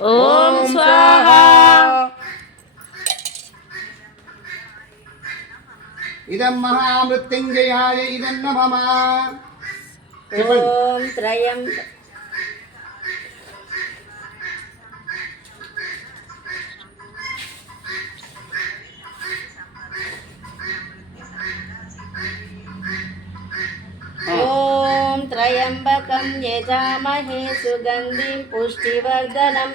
ఓం స్వాహ. ఇదం మహామృత్యుంజయాయ ఇదం నమమా ఓం త్రయం त्र्यम्बकं यजामहे सुगन्धिं पुष्टिवर्धनम्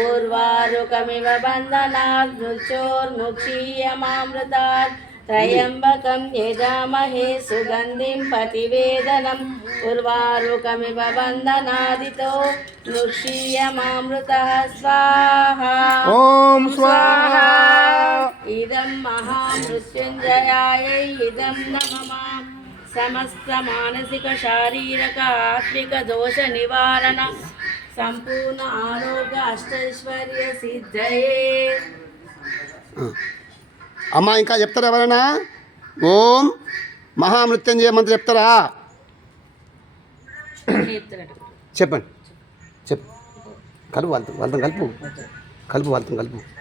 उर्वारुकमिव बन्धनात् मृचोर्मुक्षीयमामृतात् त्र्यम्बकं यजामहे सुगन्धिं पतिवेदनम् उर्वारुकमिव बन्धनादितो नृक्षीयमामृतः स्वाहा। ॐ स्वाहा। इदं महामृत्युञ्जयायै इदं नमः। సమస్త మానసిక శారీరక ఆత్మిక దోష నివారణ. సంపూర్ణ ఆరోగ్య అష్టైశ్వర్య సిద్ధయే. అమ్మ ఇంకా చెప్తారా ఎవరైనా? ఓం మహామృత్యుంజయ మంత్రం చెప్తారా? చెప్పండి. చెప్పు. కలుపు వాళ్ళతో వాళ్ళతో కలుపు. కలుపు వాళ్ళతో కలుపు.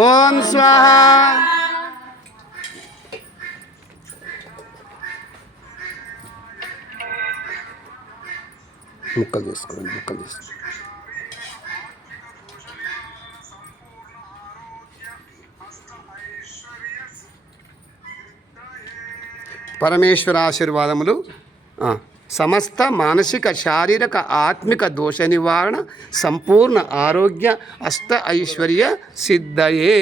ఓం స్వాహ. ముక్కలు చేసుకోండి ముక్కలు చేసుకోండి పరమేశ్వర ఆశీర్వాదములు. సమస్త మానసిక శారీరక ఆత్మిక దోష నివారణ సంపూర్ణ ఆరోగ్య అష్ట ఐశ్వర్య సిద్ధయే.